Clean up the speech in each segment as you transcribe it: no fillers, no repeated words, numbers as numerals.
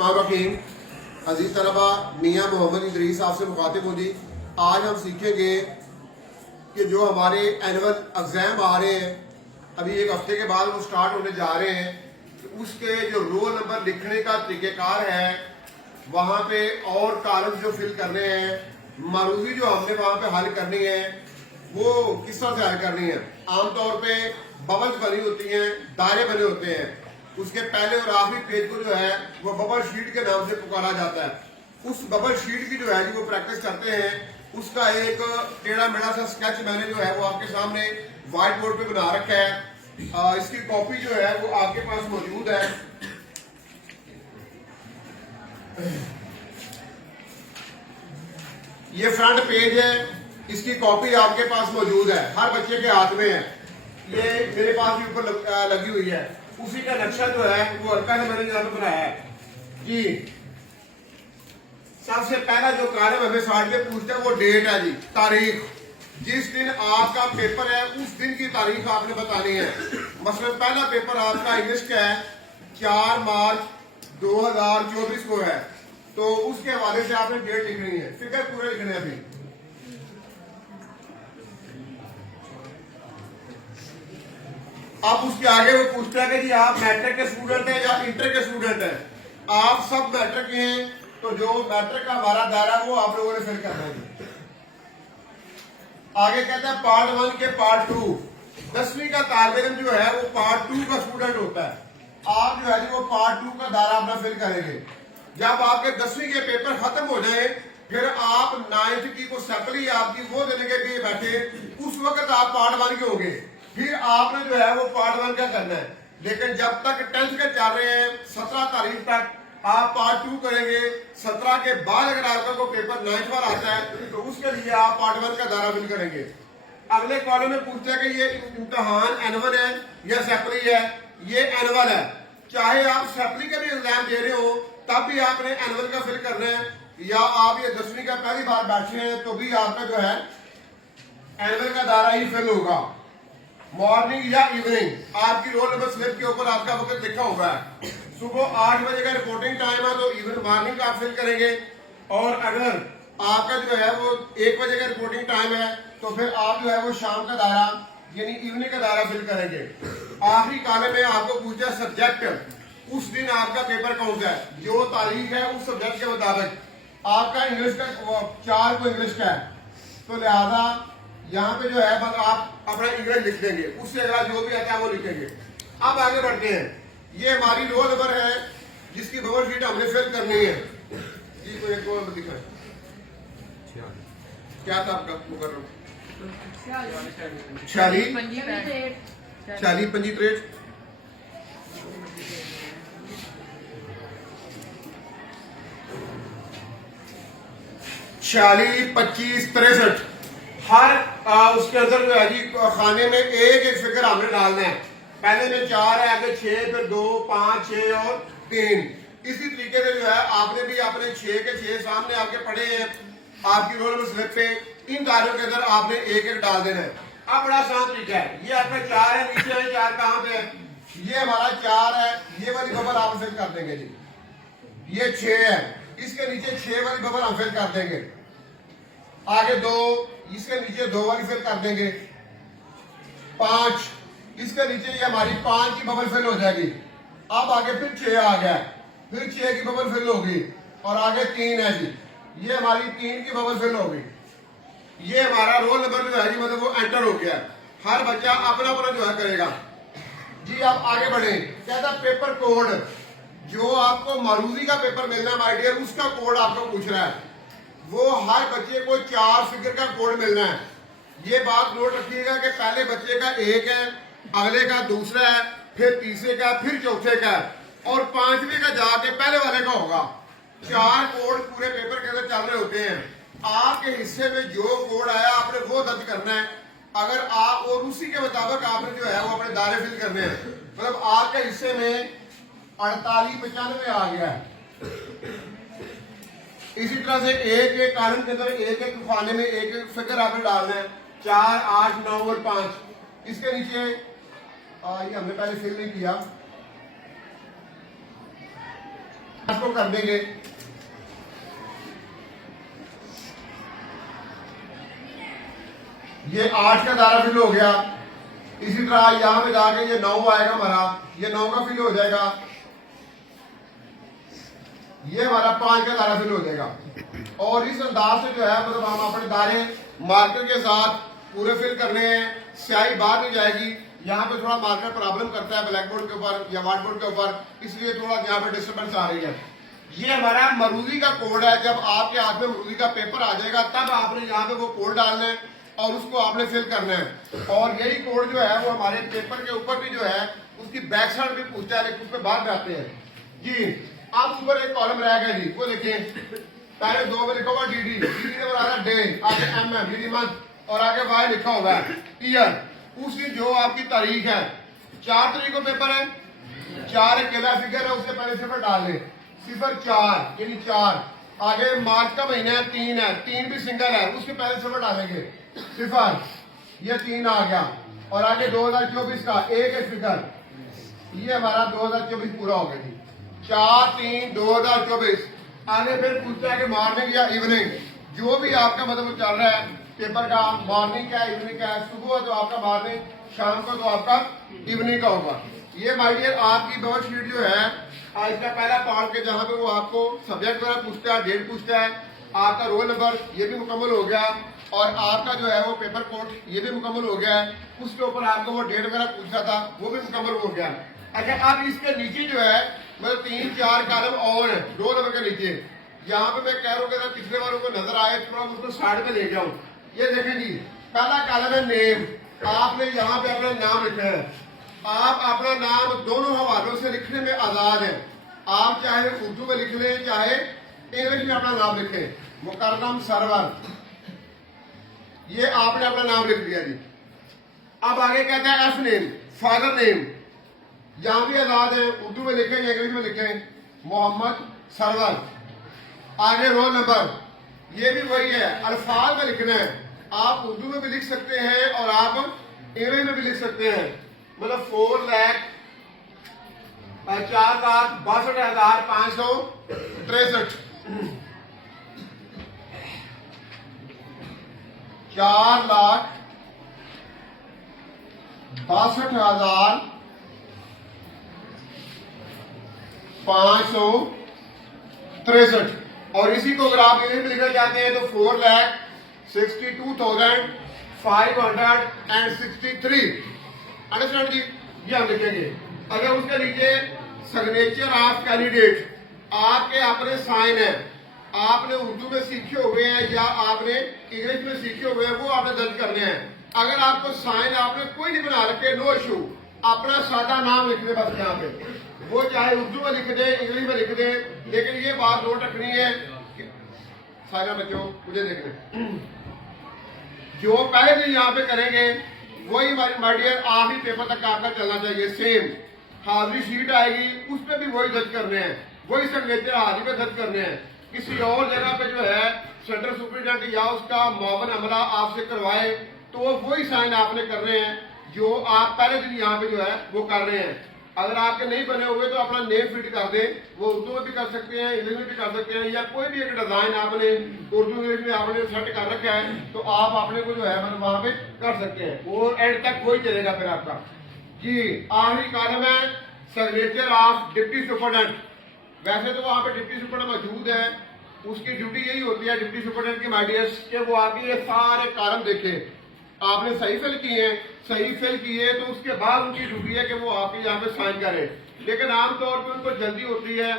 बिस्मिल्लाहिर्रहमानिर्रहीम। अजीज तलबा, मियाँ मोहम्मद इदरीस आपसे मुखातिब हूँ जी। आज हम सीखेंगे कि जो हमारे एनुअल एग्जाम आ रहे हैं, अभी एक हफ्ते के बाद वो स्टार्ट होने जा रहे हैं, उसके जो रोल नंबर लिखने का तरीक़ेकार है, वहाँ पे और कॉलम जो फिल करने हैं, मारूफी जो हमने वहाँ पे हल करनी है, वो किस तरह से हल करनी है। आमतौर पे बबल्स बनी होती हैं, दायरे बने होते हैं, उसके पहले और आखिरी पेज को जो है वो बबल शीट के नाम से पुकारा जाता है। उस बबल शीट की जो है जी वो प्रैक्टिस करते हैं। उसका एक टेढ़ा मेढ़ा सा स्केच मैंने जो है वो आपके सामने व्हाइट बोर्ड पे बना रखा है। इसकी कॉपी जो है वो आपके पास मौजूद है। ये फ्रंट पेज है, इसकी कॉपी आपके पास मौजूद है, हर बच्चे के हाथ में है। ये मेरे पास भी ऊपर लगी हुई है। उसी का नक्शा जो है वो हल्का से मैंने यहाँ पे बनाया है जी। सबसे पहला जो कॉलम हमें साइड में पूछता है वो डेट है जी, तारीख। जिस दिन आपका पेपर है उस दिन की तारीख आपने बतानी है। मसलन पहला पेपर आपका इंग्लिश का है, 4 मार्च 2024 को है, तो उसके हवाले से आपने डेट लिखनी है, फिगर पूरे लिखने हैं। अभी अब उसके आगे वो पूछता है कि जी आप मैट्रिक के स्टूडेंट हैं या इंटर के स्टूडेंट हैं। आप सब मैट्रिक के हैं, तो जो मैट्रिक का हमारा दायरा है वो आप लोगों ने फिल करना है। आगे कहता है पार्ट 1 के पार्ट 2, 10वीं का तालिब इल्म जो है वो पार्ट 2 का स्टूडेंट होता है। आप जो है जी वो पार्ट 2 का दायरा अपना फिल करेंगे। जब आपके 10वीं के पेपर खत्म हो जाए, फिर आप 9th की को सप्ली आपकी वो देने के लिए बैठे, उस वक्त आप पार्ट 1 के होंगे। फिर आपने जो है वो पार्ट 1 का करना है। लेकिन जब तक 10th के चल रहे हैं, 17 तारीख तक आप पार्ट 2 करेंगे। 17 के बाद अगर आपका कोई पेपर 9th पर आता है, तो उसके लिए आप पार्ट 1 का दायरा फिल करेंगे। अगले कॉलम में पूछता है कि ये इम्तहान एनुअल है या सैपली है। ये एनुअल है, चाहे आप सैपली का भी एग्जाम दे रहे हो तब भी आपने एनुअल का फिल करना है, या आप ये 10वीं का पहली बार बैठे हैं तो भी आपका जो है एनुअल का दायरा ही फिल होगा। मॉर्निंग या इवनिंग, आपकी रोल नंबर स्लिप के ऊपर आपका वक्त लिखा हुआ है। सुबह 8 बजे का रिपोर्टिंग टाइम है तो इवन मॉर्निंग का आप फिल करेंगे, और अगर आपका जो है वो 1 बजे का रिपोर्टिंग टाइम है तो फिर आप जो है वो शाम का दायरा यानी इवनिंग का दायरा फिल करेंगे। आखिरी कॉलम में आपको पूछा सब्जेक्ट, उस दिन आपका पेपर कौन सा है, जो तारीख है उस सब्जेक्ट के मुताबिक। आपका इंग्लिश का 4 को इंग्लिश का है, तो लिहाजा यहाँ पे जो है बस आप अपना इंग्लिश लिख देंगे, उससे अगला जो भी आता है वो लिखेंगे। अब आगे बढ़ते हैं। ये हमारी रोल नंबर है जिसकी बबल शीट हमने फिल करनी है जी। कोई एक रोल नंबर दिखा क्या था आपका मुकर्रम? 46 45 46 25 63। हर उसके अंदर जो है जी खाने में एक एक फिगर हमने डालना है। पहले में 4 है, आगे 6, फिर 2 5 6 और 3। इसी तरीके से जो है आपने भी अपने 6 के 6 सामने आपके पड़े हैं आपकी रोल नंबर स्लिप पे। इन दायरों के अंदर आपने एक एक डाल देना है। अब बड़ा आसान तरीका है। ये आपका 4 है, नीचे है 4 कहाँ पे है? ये हमारा 4 है, ये वाली बबल आप फिल कर देंगे जी। ये 6 है, इसके नीचे 6 वाली बबल हम फिल कर देंगे। आगे 2, इसके नीचे 2 वाली फिल कर देंगे। 5, इसके नीचे ये हमारी 5 की बबल फिल हो जाएगी। अब आगे फिर 6 आ गया, फिर 6 की बबल फिल होगी, और आगे 3 है जी, ये हमारी 3 की बबल फिल होगी। ये हमारा रोल नंबर जो है जी मतलब वो एंटर हो गया। हर बच्चा अपना अपना जो है करेगा जी। आप आगे बढ़े। कहता पेपर कोड, जो आपको मारूजी का पेपर मिलना है माय डियर, उसका कोड आपको पूछ रहा है। वो हर बच्चे को 4 फिगर का कोड मिलना है। ये बात नोट रखिएगा कि पहले बच्चे का 1 है, अगले का दूसरा है, फिर तीसरे का, फिर चौथे का, और 5वें का जाके पहले वाले का होगा। 4 कोड पूरे पेपर के अंदर चल रहे होते हैं। आपके हिस्से में जो कोड आया आपने वो दर्ज करना है। अगर आप और उसी के मुताबिक आपने जो है वो अपने दायरे फिल करने हैं। मतलब आपके हिस्से में 48 95 आ गया है। इसी तरह से एक एक कॉलम के अंदर एक एक खाने में एक एक फिगर आपने डालना है। 4 8 9 और 5। इसके नीचे ये हमने पहले फिल नहीं किया। इसको कर देंगे। ये 8 का दायरा फिल हो गया। इसी तरह यहां पे जाके ये 9 आएगा हमारा, ये 9 का फिल हो जाएगा। ये हमारा 5 का दायरा फिल हो जाएगा। और इस अंदाज से जो है मतलब हम अपने दायरे मार्कर के साथ पूरे फिल करने हैं। स्याही बाहर नहीं जाएगी। यहाँ पे थोड़ा मार्कर प्रॉब्लम करता है ब्लैक बोर्ड के ऊपर या व्हाइट बोर्ड के ऊपर, इसलिए थोड़ा यहाँ पे डिस्टर्बेंस आ रही है। ये हमारा मरूदी का कोड है। जब आपके हाथ में मरूदी का पेपर आ जाएगा तब आपने यहाँ पे वो कोड डालना है और उसको आपने फिल करना है। और यही कोड जो है वो हमारे पेपर के ऊपर भी जो है उसकी बैक साइड भी पूछता है, लेकिन उस पर बाद में आते हैं जी। अब ऊपर एक कॉलम रह गया जी, वो देखिए पहले 2 में लिखा हुआ डीडी, डीडी ने बनाया डे, आगे एमएम डीडी मंथ और आगे वाई लिखा हुआ है ईयर। उसकी जो आपकी तारीख है 4 तारीख को पेपर है, 4 एक केला फिगर है, उससे पहले सिफर डाल ले, सिफर 4 यानी 4। आगे मार्च का महीना है 3 है, 3 भी सिंगल है, उसके पहले सिफर डालेंगे सिफर, ये 3 आ गया। और आगे 2024 का एक एक फिगर, ये हमारा 2024 पूरा हो गया जी। 4/3/2024। आगे फिर पूछता है कि मॉर्निंग या इवनिंग, जो भी आपका मतलब चल रहा है पेपर का, मॉर्निंग क्या इवनिंग क्या है। सुबह तो आपका मॉर्निंग, शाम को तो आपका इवनिंग का होगा। ये माय डियर आपकी बहुत शीट जो है आज का पहला पार्ट के, जहां पे वो आपको सब्जेक्ट वगैरह पूछता है, डेट पूछता है, आपका रोल नंबर ये भी मुकम्मल हो गया और आपका जो है वो पेपर कोड ये भी मुकम्मल हो गया है। उसके ऊपर आपको वो डेट वगैरह पूछा था वो भी मुकम्मल हो गया। अच्छा अब इसके नीचे जो है मतलब 3-4 कॉलम और है रोल नंबर के नीचे। यहाँ पे मैं कह रहा हूँ पिछले बार को नजर आए थोड़ा उसको साइड में ले जाऊं। ये देखें जी, पहला कॉलम है नेम। आपने यहाँ पे अपना नाम लिखना है। आप अपना नाम दोनों हवालों से लिखने में आजाद है। आप चाहे उर्दू में लिख लें चाहे इंग्लिश में अपना नाम लिखें। मुकर्रम सरवर, ये आपने अपना नाम लिख दिया जी। अब आगे कहता है एफ नेम, फादर नेम, यहां भी आजाद है, उर्दू में लिखें या इंग्लिश में लिखें, मोहम्मद सरवर। आगे रोल नंबर, ये भी वही है, अल्फाज में लिखना है। आप उर्दू में भी लिख सकते हैं और आप इंग्लिश में भी लिख सकते हैं। मतलब 4,62,563 4,62,563। और इसी को अगर आप इंग्लिश में लिखना चाहते हैं तो 4,62,563। अंडरस्टैंड जी, ये हम लिखेंगे। अगर उसके नीचे सिग्नेचर ऑफ कैंडिडेट, आपके अपने साइन है, आपने उर्दू में सीखे हुए हैं या आपने इंग्लिश में सीखे हुए हैं, वो आपने दर्ज करने हैं। अगर आपको साइन आपने कोई नहीं बना रखे, नो इशू, अपना सादा नाम लिख दे बस यहाँ पे, वो चाहे उर्दू में लिख दे इंग्लिश में लिख दे। लेकिन ये बात नोट रखनी है सारे बच्चों, मुझे देखने जो पहले दिन यहाँ पे करेंगे वही माय डियर आखिरी पेपर तक आपका चलना चाहिए। सेम हाजिरी शीट आएगी उस पर भी वही दर्ज करने हैं, वही सिग्नेचर हाजिरी पे दर्ज करने हैं। किसी और जगह पे जो है सेंट्रल सुपरिटेंडेंट या उसका मुआवन अमला आपसे करवाए तो वही साइन आपने करने हैं जो आप पहले दिन यहाँ पे जो है वो कर रहे हैं। अगर आपके नहीं बने हुए तो अपना नेम फिट कर दें, वो उर्दू में भी कर सकते हैं, इंग्लिश में भी कर सकते हैं, या कोई भी एक डिजाइन आपने उर्दू इंग्लिश में आपने सेट कर रखा है तो आप अपने को जो है मतलब वहां पे कर सकते हैं। वो एंड तक वही चलेगा फिर आपका जी। आखिरी कॉलम है सिग्नेचर ऑफ डिप्टी सुपरिटेंडेंट। वैसे तो वहां पे डिप्टी सुपरिटेंडेंट मौजूद है, उसकी ड्यूटी यही होती है डिप्टी सुपरिटेंडेंट की माइडियर्स के वो आगे ये सारे कॉलम देखे, आपने सही फिल किए, सही फिल किए तो उसके बाद उनकी ड्यूटी है कि वो आपके यहाँ पे साइन करें। लेकिन आमतौर पर उनको जल्दी होती है,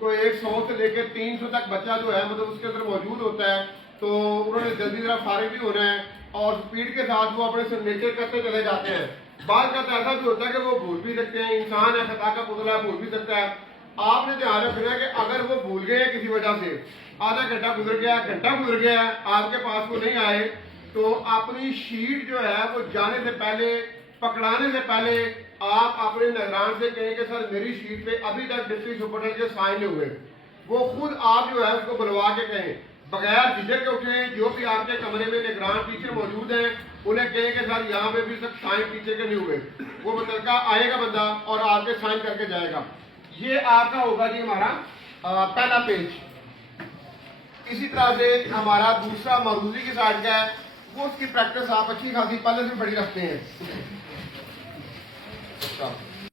तो 100 से लेकर 300 तक बच्चा जो है मतलब उसके अंदर मौजूद होता है, तो उन्होंने जल्दी जरा फारिग भी होना है और स्पीड के साथ वो अपने सिग्नेचर करते चले जाते हैं। बाद का तो ऐसा भी होता है कि वो भूल भी सकते हैं, इंसान है, खता का पुतला भूल भी सकता है। आपने ध्यान रखना है कि अगर वो भूल गए किसी वजह से, आधा घंटा गुजर गया, घंटा गुजर गया, आपके पास वो नहीं आए, तो अपनी शीट जो है वो जाने से पहले, पकड़ाने से पहले आप अपने निगरान से कहें कि सर मेरी शीट पे अभी तक डिप्टी सुपरिटेंडेंट के साइन नहीं हुए। वो खुद आप जो है उसको बुलवा के कहें, बगैर झिझक के उठे। जो भी आपके कमरे में निगरान टीचर मौजूद हैं उन्हें कहें कि सर यहाँ पे भी तक साइन टीचर के नहीं हुए। वो मुतलका आएगा बंदा और आपके साइन करके जाएगा। ये आपका होगा जी हमारा पहला पेज। इसी तरह से हमारा दूसरा मरूजी की साइड का है, वो उसकी प्रैक्टिस आप अच्छी खासी पहले से बड़ी रखते हैं।